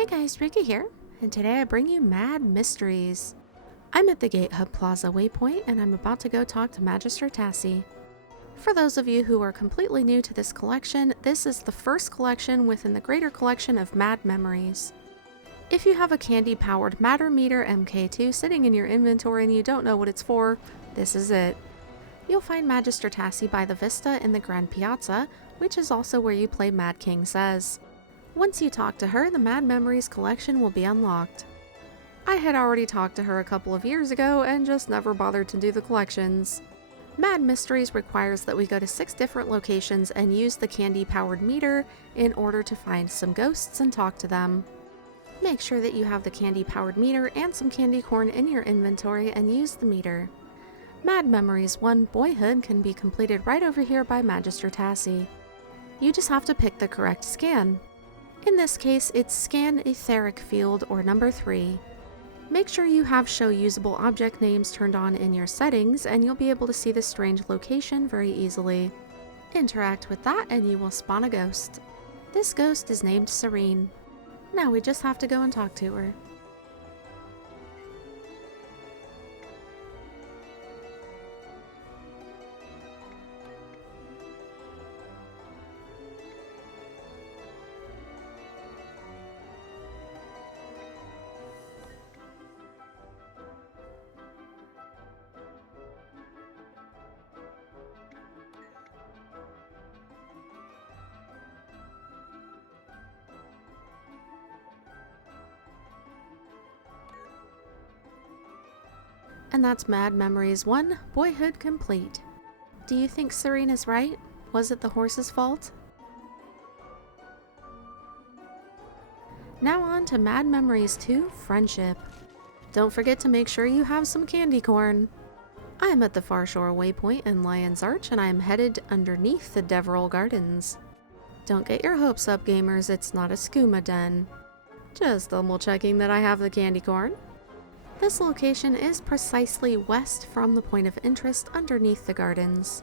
Hey guys, Rika here, and today I bring you Mad Mysteries. I'm at the Gate Hub Plaza waypoint, and I'm about to go talk to Magister Tassi. For those of you who are completely new to this collection, this is the first collection within the greater collection of Mad Memories. If you have a candy-powered Matter Meter MK2 sitting in your inventory and you don't know what it's for, this is it. You'll find Magister Tassi by the Vista in the Grand Piazza, which is also where you play Mad King Says. Once you talk to her, the Mad Memories collection will be unlocked. I had already talked to her a couple of years ago and just never bothered to do the collections. Mad Mysteries requires that we go to 6 different locations and use the candy-powered meter in order to find some ghosts and talk to them. Make sure that you have the candy-powered meter and some candy corn in your inventory and use the meter. Mad Memories I Boyhood can be completed right over here by Magister Tassi. You just have to pick the correct scan. In this case, it's Scan Etheric Field or number 3. Make sure you have Show Usable Object Names turned on in your settings and you'll be able to see the strange location very easily. Interact with that and you will spawn a ghost. This ghost is named Serene. Now we just have to go and talk to her. And that's Mad Memories I Boyhood complete. Do you think Serene is right? Was it the horse's fault? Now on to Mad Memories II Friendship. Don't forget to make sure you have some candy corn. I am at the Far Shore waypoint in Lion's Arch and I am headed underneath the Deverell Gardens. Don't get your hopes up, gamers, it's not a skooma den. Just double checking that I have the candy corn. This location is precisely west from the point of interest underneath the gardens.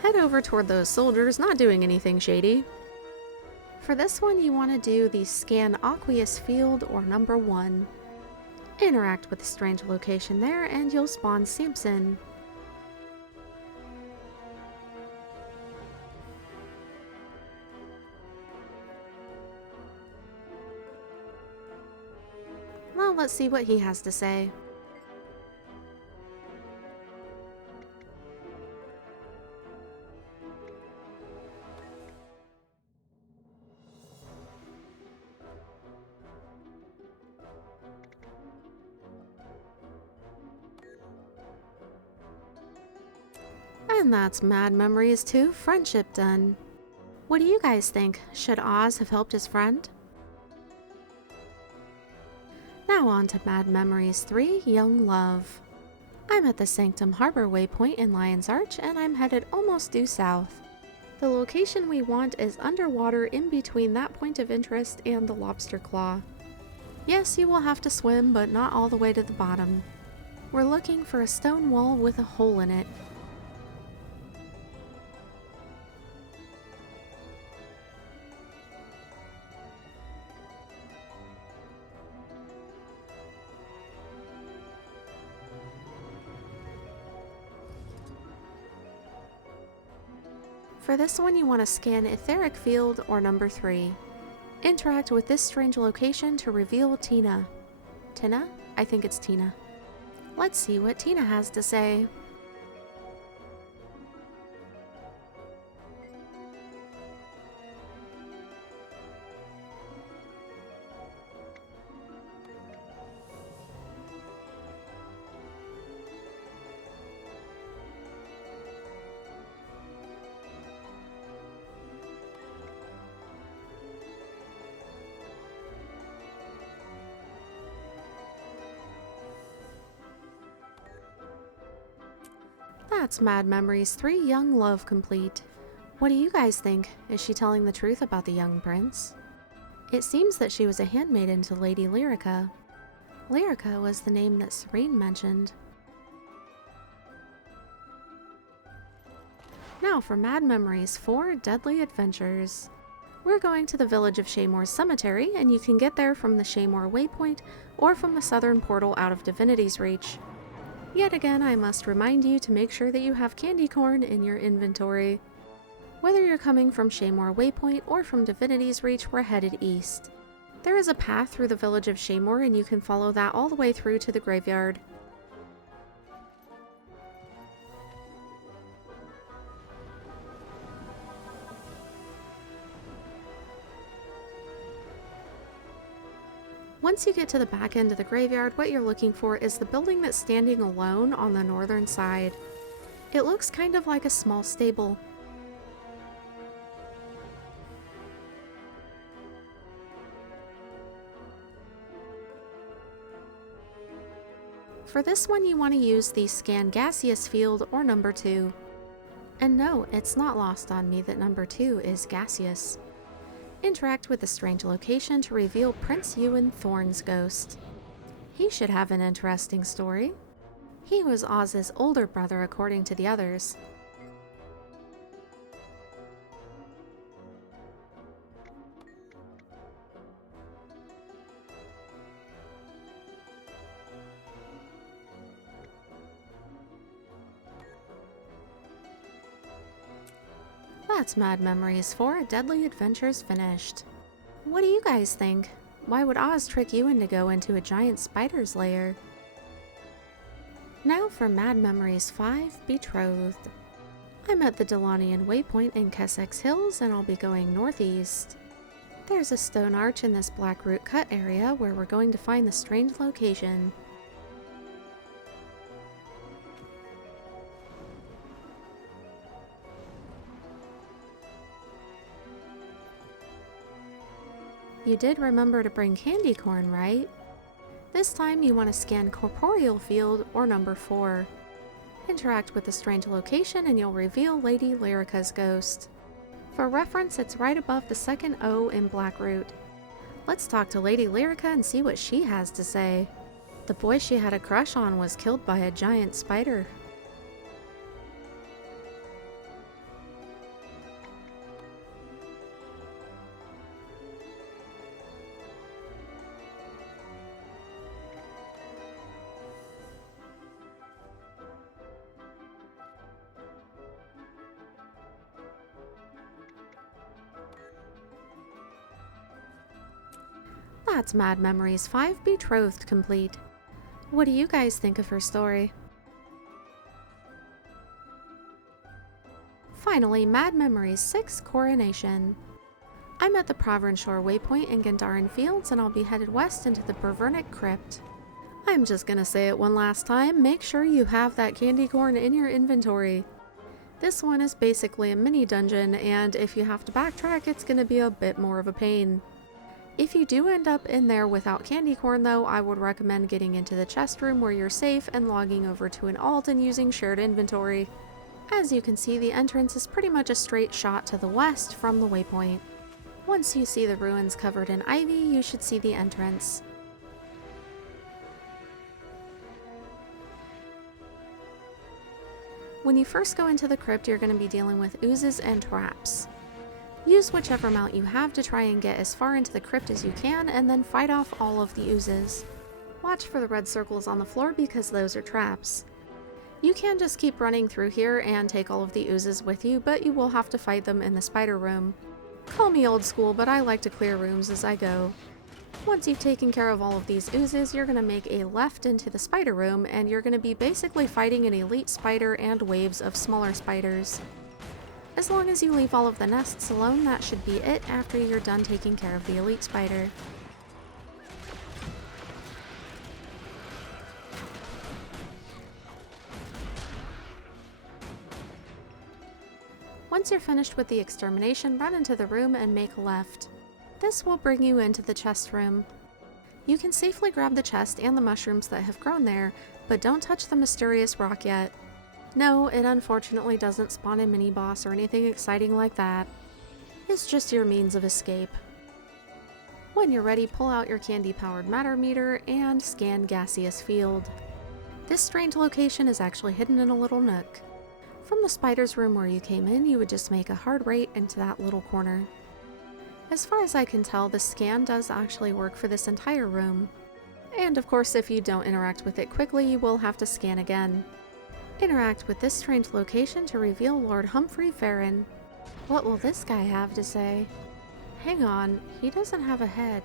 Head over toward those soldiers not doing anything shady. For this one you want to do the Scan Aqueous Field or number 1. Interact with the strange location there and you'll spawn Samson. Well, let's see what he has to say. And that's Mad Memories II Friendship done. What do you guys think? Should Oz have helped his friend? Now on to Mad Memories III Young Love. I'm at the Sanctum Harbor waypoint in Lion's Arch and I'm headed almost due south. The location we want is underwater in between that point of interest and the Lobster Claw. Yes, you will have to swim, but not all the way to the bottom. We're looking for a stone wall with a hole in it. For this one you want to scan Etheric Field or number 3. Interact with this strange location to reveal Tynna. Tynna? I think it's Tynna. Let's see what Tynna has to say. That's Mad Memories III Young Love complete. What do you guys think? Is she telling the truth about the young prince? It seems that she was a handmaiden to Lady Lyrica. Lyrica was the name that Serene mentioned. Now for Mad Memories IV Deadly Adventures. We're going to the village of Shamore's Cemetery, and you can get there from the Shamore Waypoint or from the southern portal out of Divinity's Reach. Yet again, I must remind you to make sure that you have candy corn in your inventory. Whether you're coming from Shamore Waypoint or from Divinity's Reach, we're headed east. There is a path through the village of Shamore, and you can follow that all the way through to the graveyard. Once you get to the back end of the graveyard, what you're looking for is the building that's standing alone on the northern side. It looks kind of like a small stable. For this one, you want to use the Scan Gaseous field or number 2. And no, it's not lost on me that number 2 is gaseous. Interact with the strange location to reveal Prince Ewan Thorn's ghost. He should have an interesting story. He was Oz's older brother according to the others. That's Mad Memories 4, Deadly Adventures finished. What do you guys think? Why would Oz trick Ewan to go into a giant spider's lair? Now for Mad Memories 5, Betrothed. I'm at the Delanian Waypoint in Kessex Hills, and I'll be going northeast. There's a stone arch in this Black Root Cut area where we're going to find the strange location. You did remember to bring candy corn, right? This time you want to scan Corporeal Field or number 4. Interact with the strange location and you'll reveal Lady Lyrica's ghost. For reference, it's right above the second O in Blackroot. Let's talk to Lady Lyrica and see what she has to say. The boy she had a crush on was killed by a giant spider. That's Mad Memories 5, Betrothed complete. What do you guys think of her story? Finally, Mad Memories 6, Coronation. I'm at the Provernic Waypoint in Gandharan Fields, and I'll be headed west into the Provernic Crypt. I'm just gonna say it one last time, make sure you have that candy corn in your inventory. This one is basically a mini dungeon, and if you have to backtrack, it's gonna be a bit more of a pain. If you do end up in there without candy corn though, I would recommend getting into the chest room where you're safe and logging over to an alt and using shared inventory. As you can see, the entrance is pretty much a straight shot to the west from the waypoint. Once you see the ruins covered in ivy, you should see the entrance. When you first go into the crypt, you're going to be dealing with oozes and traps. Use whichever mount you have to try and get as far into the crypt as you can, and then fight off all of the oozes. Watch for the red circles on the floor because those are traps. You can just keep running through here and take all of the oozes with you, but you will have to fight them in the spider room. Call me old school, but I like to clear rooms as I go. Once you've taken care of all of these oozes, you're going to make a left into the spider room, and you're going to be basically fighting an elite spider and waves of smaller spiders. As long as you leave all of the nests alone, that should be it after you're done taking care of the elite spider. Once you're finished with the extermination, run into the room and make a left. This will bring you into the chest room. You can safely grab the chest and the mushrooms that have grown there, but don't touch the mysterious rock yet. No, it unfortunately doesn't spawn a mini-boss or anything exciting like that. It's just your means of escape. When you're ready, pull out your candy-powered matter meter and scan Gaseous Field. This strange location is actually hidden in a little nook. From the spider's room where you came in, you would just make a hard right into that little corner. As far as I can tell, the scan does actually work for this entire room. And of course, if you don't interact with it quickly, you will have to scan again. Interact with this strange location to reveal Lord Humphrey Faren. What will this guy have to say? Hang on, he doesn't have a head.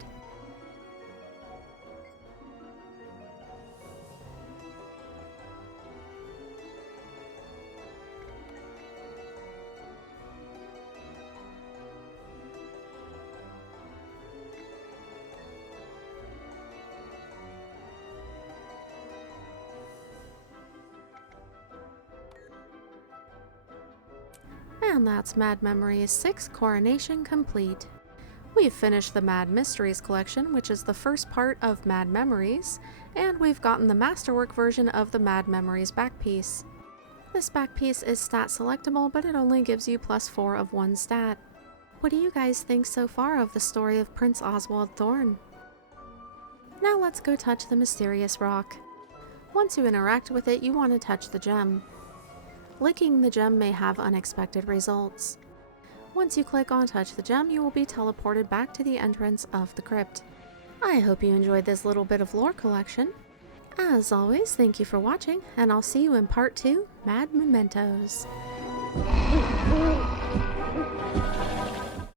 And that's Mad Memories VI Coronation complete. We've finished the Mad Mysteries collection, which is the first part of Mad Memories, and we've gotten the Masterwork version of the Mad Memories back piece. This back piece is stat selectable, but it only gives you +4 of one stat. What do you guys think so far of the story of Prince Oswald Thorn? Now let's go touch the mysterious rock. Once you interact with it, you want to touch the gem. Licking the gem may have unexpected results. Once you click on Touch the Gem, you will be teleported back to the entrance of the crypt. I hope you enjoyed this little bit of lore collection. As always, thank you for watching, and I'll see you in Part 2, Mad Mementos.